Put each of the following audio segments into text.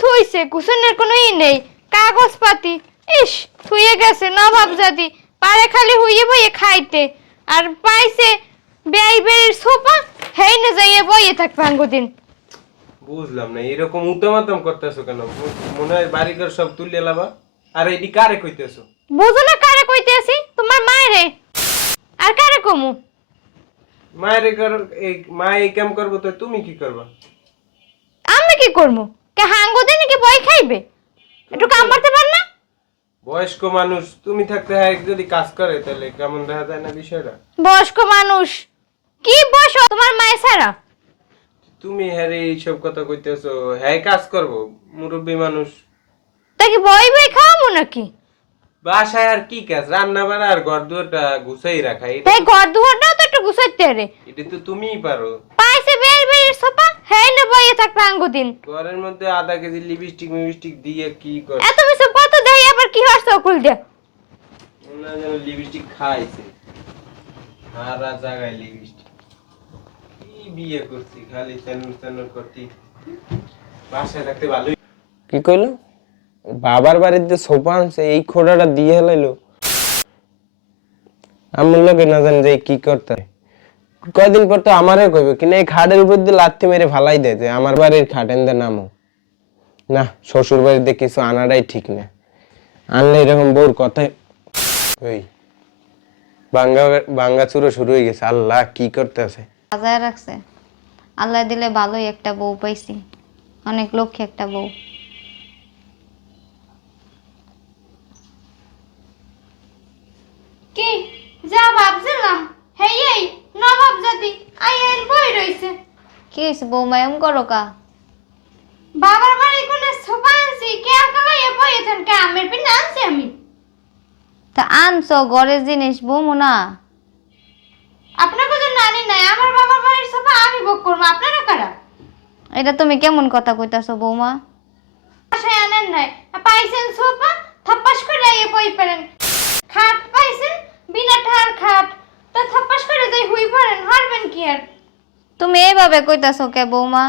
থুইছে কুসনের কোনো ই নেই কাগজপাতি ইস থুয়ে গেছে নবাব জাতি পারে খালি হুইয়ে বইয়ে খাইতে। আর পাইছে বেআই বেড়ির সোপা হেই না যাইয়ে বইয়ে থাকবে আঙ্গুদিন। বুঝলাম না এরকম উত্তমাতম করতেছো কেন? মনে হয় বাড়িঘর সব তুলে লাবা। আর এটি কারে কইতেছো? বুঝো না কারে কইতেছি তোমার মায়েরে। আর কারে কমু? মায়ের কর এই মা এই কাম করব তো তুমি কি করবা? আমি কি করব কে হাঙ্গুদিন কি বই খাইবে? একটু কাম করতে পার না? বয়স্ক মানুষ তুমি থাকতে হ্যাঁ যদি কাজ করে তাহলে কেমন দেখা যায় না বিষয়টা? বয়স্ক মানুষ কি বয়স তোমার মায়ের ছাড়া? তুমি হ্যাঁ রে এইসব কথা কইতেছো। হ্যাঁ কাজ করব মুরব্বী মানুষ। তা কি বই বই খাওয়াবো নাকি? বাসায় আর কি কাজ? রান্না বাড়া আর ঘর দুয়ারটা গুছাই রাখা। এটা তাই ঘর দুয়ারটাও তো একটু গুছাইতে রে এটা তো তুমিই পারো পাইছে বের বের সোপা হেই না বইয়ে থাকবে আঙ্গুদিন। ঘরের মধ্যে আধা কেজি লিপস্টিক মিপস্টিক দিয়ে কি কর এত কিছু কত দেই আবার কি হচ্ছে অকুল দিয়ে? না যেন লিপস্টিক খাইছে। সারা জায়গায় লিপস্টিক কি বিয়ে করছি খালি তেনুর তেনুর করতি বাসায় থাকতে ভালোই কি কইলো? বাবার বাড়িতে সোফা আনছে এই খোড়াটা দিয়ে হেলাইলো। আমার লোকে না জানি যে কি করতে। কয়দিন পর তো আমারে কইবে, কিনা এই খাটের উপর দিয়ে লাথি মেরে ফালাই দেয় আমার বাড়ির খাটেন দে নামো। না শ্বশুর বাড়িতে কিছু আনাটাই ঠিক না। আনলে এরকম বউর কথাই ওই বাঙ্গা বাঙ্গা চুরো শুরু হয়ে গেছে, আল্লাহ কি করতেছে রাখছে। আল্লাহ দিলে ভালোই একটা বউ পাইছি। অনেক লক্ষ্যে একটা বউ কি যা ভাবছিলাম হেই এই নবাব জাতি আই আইন বই রইছে কি হয়েছে বৌমা এম করো কা? বাবার বাড়ি কোনে সোফা আনছি কে আকালাই এ বইয়ে থান? কে আমের পিন আনছি আমি? তা আনছো ঘরের জিনিস বৌমু না। আপনাকে তো নানি নাই আমার বাবার বাড়ির সোফা আমি বুক করব আপনারা কারা? এটা তুমি কেমন কথা কইতাছো বৌমা? বাসায় আনেন নাই পাইছেন সোফা থাপ্পাস করে এ বই পারেন খাট পাইছেন বিনা ঠার খাট তা থাপ্পাস করে যাই হুই পারেন হারবেন কি আর? তুমি এইভাবে কইতাছো কে বৌমা?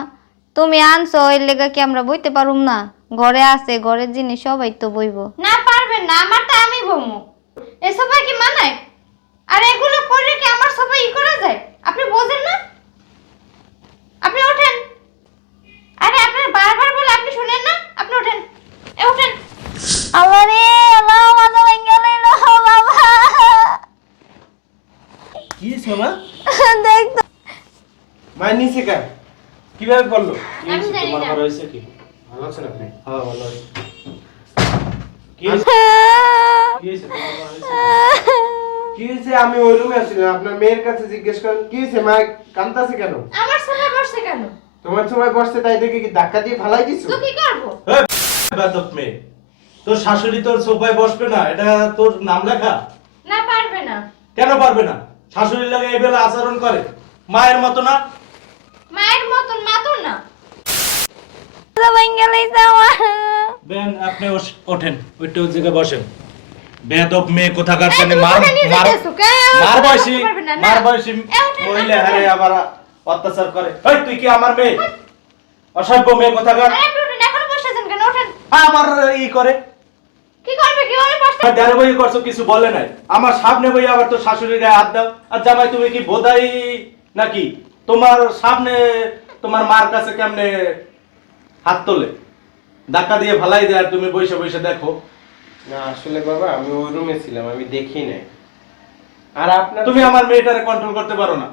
তুমি আনছো, এর লেগে কি আমরা বইতে পারুম না? ঘরে আছে, ঘরের জিনিস, সবাই তো বইবো। না পারবে না, আমার তো আমি বমু। এসব কি মানায়? আর এগুলো পরে কি আমার সোফা ই করা যায় আপনি বোঝেন না আপনি ওঠেন আরে আপনার বারবার বলে আপনি শুনেন না আপনি ওঠেন এ ওঠেন আল্লাহ রে আল্লাহ মাথা ভেঙে লইলো বাবা কি সোমা দেখ তো মা নিচে কেন কীভাবে বলল আমি জানি ভালো হয়েছে কি? ভালো আছেন আপনি? হ্যাঁ ভালো কি কি হয়েছে? তোমার ভালো কি? হয়েছে? আমি ওই রুমে আছিলাম। আপনার মেয়ের কাছে জিজ্ঞেস করেন কি হয়েছে? মা কান্দাছে কেন? আমার সোফা বসছে কেন? তোমার সময় বসতে তাই দেখে কি ধাক্কা দিয়ে ফালাই দিছো? তো কি করব? মেয়ে। তোর শাশুড়ি তোর সোফায় বসবে না এটা তোর নাম লেখা? না পারবে না। কেন পারবে না? শাশুড়ির লাগে এই বেলা আচরণ করে। মায়ের মতো না মায়ের মতন মাতুন না। বেন আপনি ওঠেন ওইটা ওই জায়গায় বসেন। বেদব মেয়ে কোথাকার জানি মার মার মার বয়সী। মার বয়সী মহিলা হারে আবার অত্যাচার করে। এই তুই কি আমার মেয়ে? অসভ্য মেয়ে কোথাকার? এখন বসেছেন কেন? ওঠেন আমার ই করে। কি করবে? কি বসতে দেড় বই করছ কিছু বলে নাই। আমার সামনে বই আবার তোর শাশুড়ির গায়ে হাত দাও। আর জামাই তুমি কি বোধাই নাকি? তোমার সামনে তোমার মার কাছে কেমনে হাত তোলে? ধাক্কা দিয়ে ফালাই দেয় আর তুমি বসে বসে দেখো। না আসলে বাবা আমি ওই রুমে ছিলাম আমি দেখি নাই। আর আপনার তুমি আমার মেয়েটারে কন্ট্রোল করতে পারো না।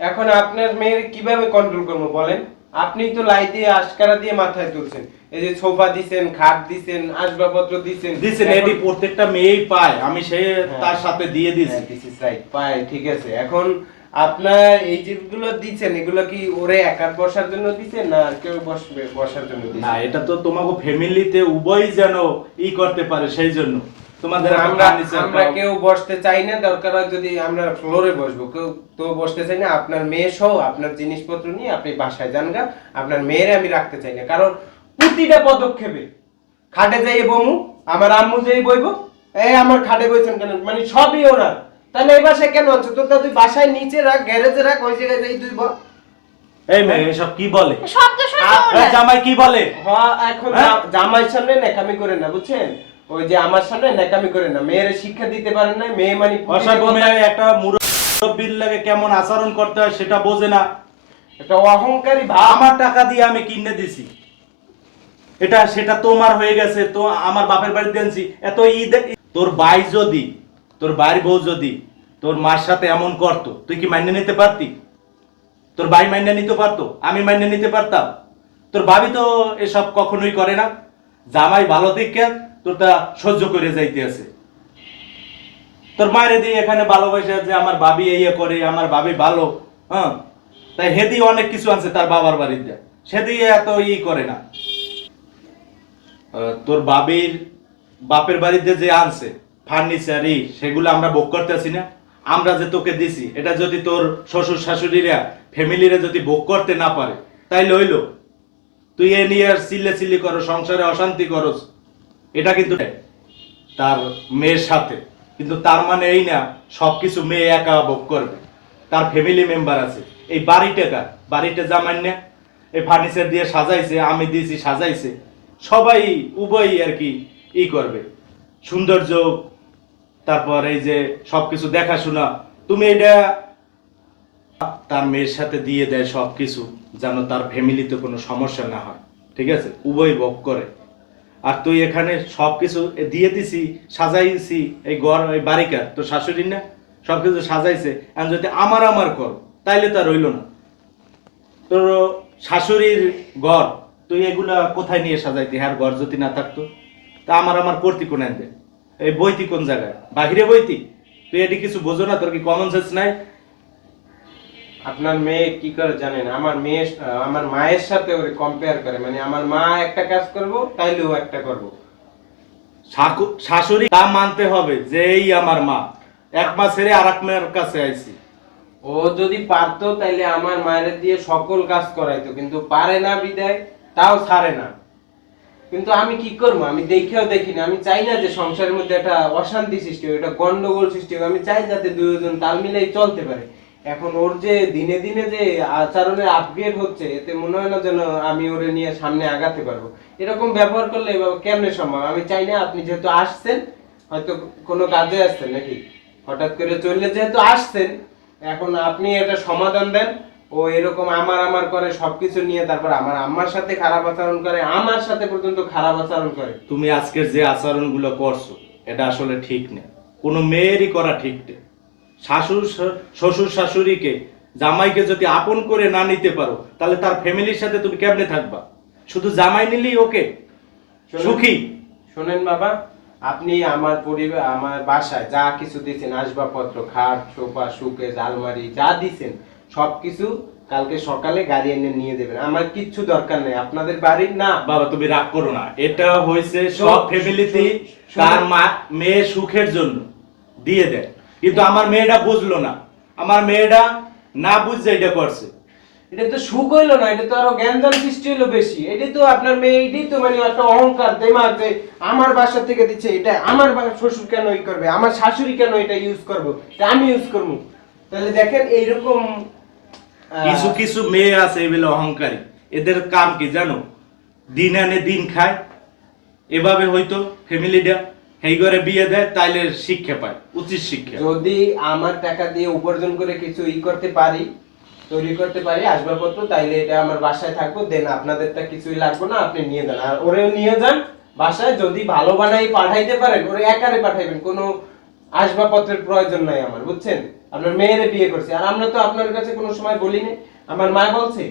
এখন আপনার মেয়ের কীভাবে কন্ট্রোল করব বলেন? আপনি তো লাই দিয়ে আশকারা দিয়ে মাথায় তুলছেন। এই যে সোফা দিছেন খাট দিছেন আসবাবপত্র দিছেন। দিছেন এটি প্রত্যেকটা মেয়েই পায়। আমি সে হ্যাঁ। তার সাথে দিয়ে দিয়েছি this is right. পায় ঠিক আছে। এখন আপনার এই যেগুলো দিচ্ছেন এগুলো কি ওরে একার বসার জন্য দিচ্ছেন না আর কেউ বসবে বসার জন্য না এটা তো তোমাকে ফ্যামিলিতে উভয় যেন ই করতে পারে সেই জন্য। তোমাদের আমরা আমরা কেউ বসতে চাই না দরকার হয় যদি আমরা ফ্লোরে বসবো। কেউ তো বসতে চাই না আপনার মেয়ে সহ আপনার জিনিসপত্র নিয়ে আপনি বাসায় যান গা আপনার মেয়েরে আমি রাখতে চাই না। কারণ প্রতিটা পদক্ষেপে খাটে যাই বমু আমার আম্মু যাই বইব এই আমার খাটে বইছেন কেন? মানে সবই ওনার। তাহলে এই বাসায় কেন আনছো? তোর তুই বাসায় নিচে রাখ গ্যারেজে রাখ ওই জায়গায় যাই তুই বল। এই মেয়ে এসব কি বলে? শব্দ মনে জামাই কি বলে? হ্যাঁ এখন হ্যাঁ? জা- জামাইয়ের সামনে নেকামি করে না বুঝছেন? ওই যে আমার সামনে নেকামি করে না। মেয়ের শিক্ষা দিতে পারেন না মেয়ে মানে অসভ্য মেয়ে একটা মুরব্বীর লাগে কেমন আচরণ করতে হয় সেটা বোঝে না। একটা অহংকারী ভাব। আমার টাকা দিয়ে আমি কিনে দিছি। এটা সেটা তোমার হয়ে গেছে তো আমার বাপের বাড়িতে আনছি। এত ঈদ তোর ভাই যদি তোর বাড়ির বউ যদি তোর মার সাথে এমন করতো, তুই কি মাইনে নিতে পারতি? তোর ভাই মাইনে নিতে পারতো, আমি মাইনে নিতে পারতাম। তোর ভাবি তো এসব কখনোই করে না। জামাই ভালো দিকে তোর তা সহ্য করে যাইতে আছে তোর মায়ের দিয়ে এখানে ভালোবাসে যে আমার ভাবি এই করে, আমার ভাবি ভালো হ্যাঁ? তাই হেদি অনেক কিছু আছে তার বাবার বাড়িতে। সে দিয়ে এত ই করে না। তোর বাবির বাপের বাড়িতে যে আনছে ফার্নিচারি, সেগুলো আমরা ভোগ করতেছি না। আমরা যে তোকে দিছি, এটা যদি তোর শ্বশুর শাশুড়িরা, ফ্যামিলিরা যদি ভোগ করতে না পারে, তাই লইল। তুই এ নিয়ে আর চিল্লে চিল্লি করো সংসারে অশান্তি করস। এটা কিন্তু তার মেয়ের সাথে। কিন্তু তার মানে এই না, সবকিছু মেয়ে একা ভোগ করবে। তার ফ্যামিলি মেম্বার আছে। এই বাড়িটা কার? বাড়িটা জামাই না। এই ফার্নিচার দিয়ে সাজাইছে, আমি দিয়েছি, সাজাইছে। সবাই উভয়ই আর কি ই করবে। সৌন্দর্য তারপর এই যে সবকিছু দেখাশোনা, তুমি এটা তার মেয়ের সাথে দিয়ে দেয় সবকিছু, যেন তার ফ্যামিলিতে কোনো সমস্যা না হয়। ঠিক আছে? উভয় ভোগ করে। আর তুই এখানে সবকিছু দিয়ে দিছি, সাজাইছি, এই ঘর, এই বাড়িকার তোর শাশুড়ি না? সবকিছু সাজাইছে। এখন যদি আমার আমার কর, তাইলে তা রইল না। তোর শাশুড়ির ঘর, তুই এগুলা কোথায় নিয়ে সাজাইতি? হ্যাঁ ঘর যদি না থাকতো, তা আমার আমার করতি কোন আনবে? এই বইতি কোন জায়গায়? বাহিরে বইতি তুই এটি কিছু বোঝো না তোর কি কমন সেন্স নাই? আপনার মেয়ে কি করে জানেন? আমার মেয়ে আমার মায়ের সাথে ওরে কম্পেয়ার করে। মানে আমার মা একটা কাজ করব তাইলে ও একটা করব। শাশুড়ি তা মানতে হবে যে এই আমার মা। এক মাস ছেড়ে আর এক মেয়ের কাছে আইছি। ও যদি পারতো তাইলে আমার মায়ের দিয়ে সকল কাজ করাইতো কিন্তু পারে না বিদায় তাও ছাড়ে না। কিন্তু আমি কি করব? আমি দেখেও দেখি না। আমি চাই না যে সংসারের মধ্যে একটা অশান্তি সৃষ্টি হোক, একটা গন্ডগোল সৃষ্টি হোক। আমি চাই যাতে দুজন তাল মিলাই চলতে পারে। এখন ওর যে দিনে দিনে যে আচরণের আপগ্রেড হচ্ছে, এতে মনে হয় না যেন আমি ওরে নিয়ে সামনে আগাতে পারব। এরকম ব্যবহার করলে কেমনে সম্ভব? আমি চাই না আপনি যেহেতু আসছেন, হয়তো কোনো কাজে আসছেন নাকি? হঠাৎ করে চললে যেহেতু আসছেন, এখন আপনি এটা সমাধান দেন। ও এরকম আমার আমার করে সবকিছু নিয়ে তারপর আমার আম্মার সাথে খারাপ আচরণ করে আমার সাথে পর্যন্ত খারাপ আচরণ করে। তুমি আজকের যে আচরণগুলো করছ এটা আসলে ঠিক না। কোনো মেয়েরই করা ঠিক না। শাশুর শ্বশুর শাশুড়িকে জামাইকে যদি আপন করে না নিতে পারো তাহলে তার ফ্যামিলির সাথে তুমি কেমনে থাকবা? শুধু জামাই নিলেই ওকে? সুখী? শোনেন বাবা আপনি আমার পরিবার আমার বাসায় যা কিছু দিয়েছেন আসবাবপত্র খাট সোফা সুকেস আলমারি যা দিয়েছেন সবকিছু কালকে সকালে গাড়ি এনে নিয়ে দেবেন আমার কিচ্ছু দরকার নেই। আপনাদের বাড়ির না। বাবা তুমি রাগ করো না। এটা হয়েছে সব ফ্যামিলিতে তার মা মেয়ে সুখের জন্য দিয়ে দেয়। কিন্তু আমার মেয়েটা বুঝলো না। আমার মেয়েটা না বুঝছে এটা করছে। এটা তো সুখ হইল না এটা তো আরও জ্ঞানদান সৃষ্টি হইল বেশি। এটা তো আপনার মেয়ে এটাই তো মানে একটা অহংকার দেমাগ যে আমার বাসা থেকে দিচ্ছে। এটা আমার শ্বশুর কেন ই করবে? আমার শাশুড়ি কেন এটা ইউজ করব? এটা আমি ইউজ করব? তাহলে দেখেন এইরকম কিছু কিছু মেয়ে আছে এগুলো অহংকারী। এদের কাম কি জানো? দিন আনে দিন খায়। এভাবে হয়তো ফ্যামিলিটা ঘরে বিয়ে দেয় তাইলে শিক্ষা পায় উচিত শিক্ষা। যদি আমার টাকা দিয়ে উপার্জন করে কিছু ই করতে পারি তৈরি করতে পারি আসবাবপত্র তাইলে এটা আমার বাসায় থাকব। দেন আপনাদেরটা কিছুই লাগবে না আপনি নিয়ে যান। আর ওরেও নিয়ে যান বাসায় যদি ভালো বানাই পাঠাইতে পারেন ওরে একারে পাঠাইবেন কোনো আসবাবপত্রের প্রয়োজন নাই আমার বুঝছেন? আপনার মেয়েরে বিয়ে করছে। আর আমরা তো আপনার কাছে কোনো সময় বলিনি। আমার মা বলছে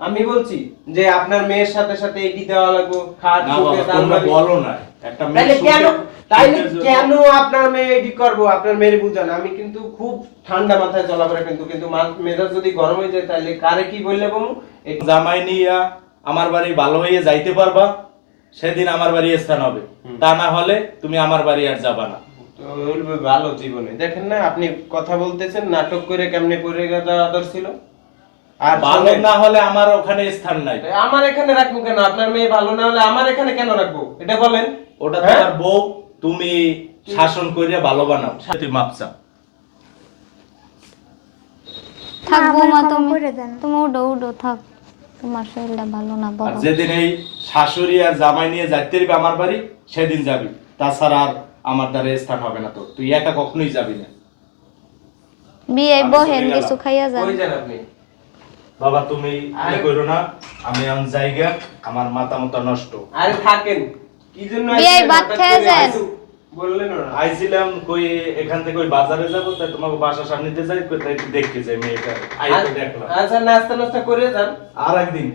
আমি বলছি যে আপনার মেয়ের সাথে সাথে এটি দেওয়া লাগবে খাট না তোমরা বলো না একটা মেয়ে কেন তাইলে কেন আপনার মেয়ে এডি করব? আপনার মেয়ের বুঝান। আমি কিন্তু খুব ঠান্ডা মাথায় চলাফেরা কিন্তু কিন্তু মা- মেজাজ যদি গরম হয়ে যায় তাহলে কারে কি বললে বমু? এটা- জামাই নিয়া আমার বাড়ি ভালো হয়ে যাইতে পারবা সেদিন আমার বাড়ি স্থান হবে। তা না হলে তুমি আমার বাড়ি আর যাবা না। বলবে ভালো জীবনে। দেখেন না আপনি কথা বলতেছেন নাটক করে কেমনে করে গেছে আদর ছিল? আর ভালো না হলে আমার ওখানে স্থান নাই। আমার এখানে রাখব কেন? আপনার মেয়ে ভালো না হলে আমার এখানে কেন রাখব? এটা বলেন। ওটা হ্যাঁ? তোমার বউ তুমি শাসন করে ভালো বানাও। তুই মাপসা থাক আমার বৌমা ক্ষমা তুমি তুমি উডো উডো থাক। তোমার শরীরটা ভালো না আর বলো যেদিন এই শাশুড়ি আর জামাই নিয়ে যাইতে আমার বাড়ি সেদিন যাবি। তাছাড়া আর আমার দ্বারা স্থান হবে না তো। তুই একা কখনোই যাবি না। বিয়ে আমি বহেন চলে গেলাম। কিছু খাইয়া যান। কই যান আপনি? বাবা তুমি ই করো না আমি এখন জায়গা আমার মাথা মতো নষ্ট। আরে থাকেন। কি জন্য বিয়ে? ভাত খেয়ে যান। বললেন না। আইছিলাম কই এখান থেকে ওই বাজারে যাব তাই তোমাকে বাসা সামনে দিয়ে যাই কই তাই একটু দেখতে যাই মেয়েটা আই তো দেখলাম। আচ্ছা নাস্তা নাস্তা করে যান। আর একদিন।